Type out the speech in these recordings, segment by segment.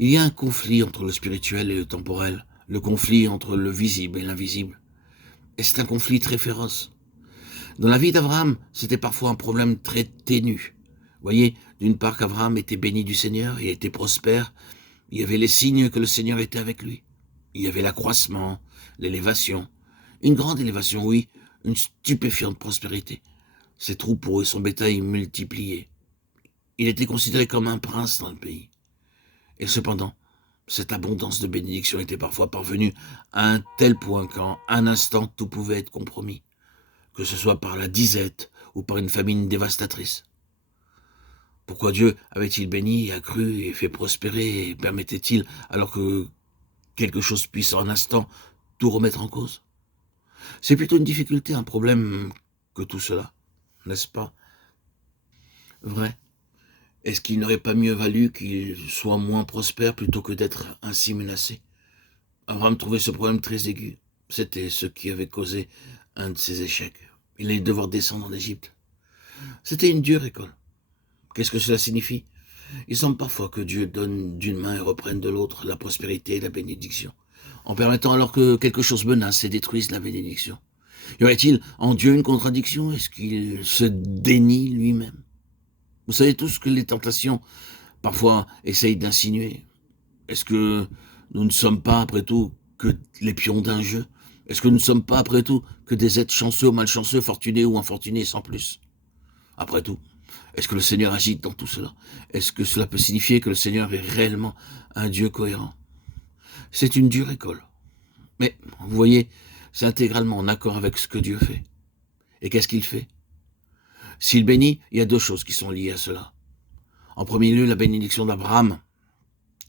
Il y a un conflit entre le spirituel et le temporel, le conflit entre le visible et l'invisible. Et c'est un conflit très féroce. Dans la vie d'Abraham, c'était parfois un problème très ténu. Vous voyez, d'une part qu'Abraham était béni du Seigneur et était prospère, il y avait les signes que le Seigneur était avec lui. Il y avait l'accroissement, l'élévation, une grande élévation, oui, une stupéfiante prospérité. Ses troupeaux et son bétail multipliés. Il était considéré comme un prince dans le pays. Et cependant, cette abondance de bénédictions était parfois parvenue à un tel point qu'en un instant tout pouvait être compromis, que ce soit par la disette ou par une famine dévastatrice. Pourquoi Dieu avait-il béni, accru et fait prospérer et permettait-il, alors que quelque chose puisse en un instant tout remettre en cause? C'est plutôt une difficulté, un problème que tout cela, n'est-ce pas vrai? Est-ce qu'il n'aurait pas mieux valu qu'il soit moins prospère plutôt que d'être ainsi menacé? Abraham trouvait ce problème très aigu. C'était ce qui avait causé un de ses échecs. Il allait devoir descendre en Égypte. C'était une dure école. Qu'est-ce que cela signifie? Il semble parfois que Dieu donne d'une main et reprenne de l'autre la prospérité et la bénédiction, en permettant alors que quelque chose menace et détruise la bénédiction. Y aurait-il en Dieu une contradiction? Est-ce qu'il se dénie lui-même? Vous savez tous que les tentations, parfois, essayent d'insinuer. Est-ce que nous ne sommes pas, après tout, que les pions d'un jeu? Est-ce que nous ne sommes pas, après tout, que des êtres chanceux ou malchanceux, fortunés ou infortunés, sans plus? Après tout, est-ce que le Seigneur agit dans tout cela? Est-ce que cela peut signifier que le Seigneur est réellement un Dieu cohérent? C'est une dure école. Mais, vous voyez, c'est intégralement en accord avec ce que Dieu fait. Et qu'est-ce qu'il fait? S'il bénit, il y a deux choses qui sont liées à cela. En premier lieu, la bénédiction d'Abraham,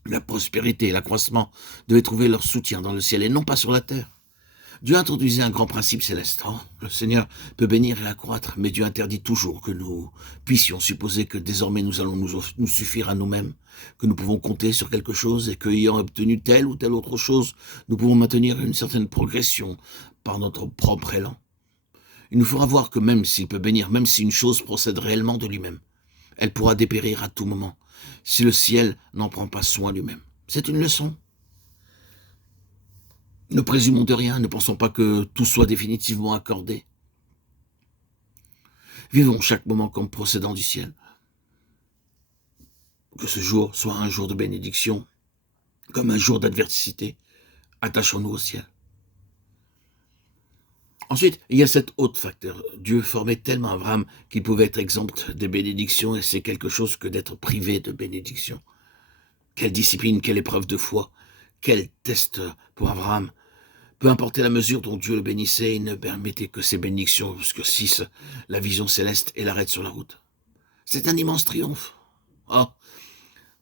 la prospérité et l'accroissement devaient trouver leur soutien dans le ciel et non pas sur la terre. Dieu introduisait un grand principe céleste. Le Seigneur peut bénir et accroître, mais Dieu interdit toujours que nous puissions supposer que désormais nous allons nous suffire à nous-mêmes, que nous pouvons compter sur quelque chose et qu'ayant obtenu telle ou telle autre chose, nous pouvons maintenir une certaine progression par notre propre élan. Il nous fera voir que même s'il peut bénir, même si une chose procède réellement de lui-même, elle pourra dépérir à tout moment, si le ciel n'en prend pas soin lui-même. C'est une leçon. Ne présumons de rien, ne pensons pas que tout soit définitivement accordé. Vivons chaque moment comme procédant du ciel. Que ce jour soit un jour de bénédiction, comme un jour d'adversité. Attachons-nous au ciel. Ensuite, il y a cet autre facteur. Dieu formait tellement Abraham qu'il pouvait être exempt des bénédictions et c'est quelque chose que d'être privé de bénédictions. Quelle discipline, quelle épreuve de foi, quel test pour Abraham. Peu importe la mesure dont Dieu le bénissait, il ne permettait que ses bénédictions obscurcissent la vision céleste et l'arrêtent sur la route. C'est un immense triomphe. Oh,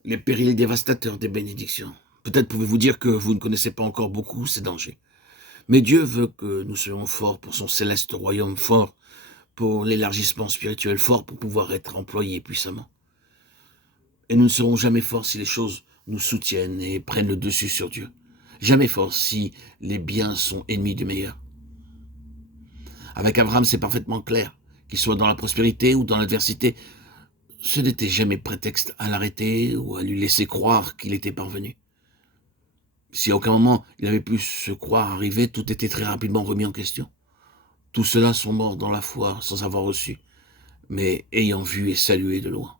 les périls dévastateurs des bénédictions. Peut-être pouvez-vous dire que vous ne connaissez pas encore beaucoup ces dangers. Mais Dieu veut que nous soyons forts pour son céleste royaume, forts pour l'élargissement spirituel, forts pour pouvoir être employés puissamment. Et nous ne serons jamais forts si les choses nous soutiennent et prennent le dessus sur Dieu. Jamais forts si les biens sont ennemis du meilleur. Avec Abraham, c'est parfaitement clair. Qu'il soit dans la prospérité ou dans l'adversité, ce n'était jamais prétexte à l'arrêter ou à lui laisser croire qu'il était parvenu. Si à aucun moment il avait pu se croire arrivé, tout était très rapidement remis en question. Tous ceux-là sont morts dans la foi sans avoir reçu, mais ayant vu et salué de loin.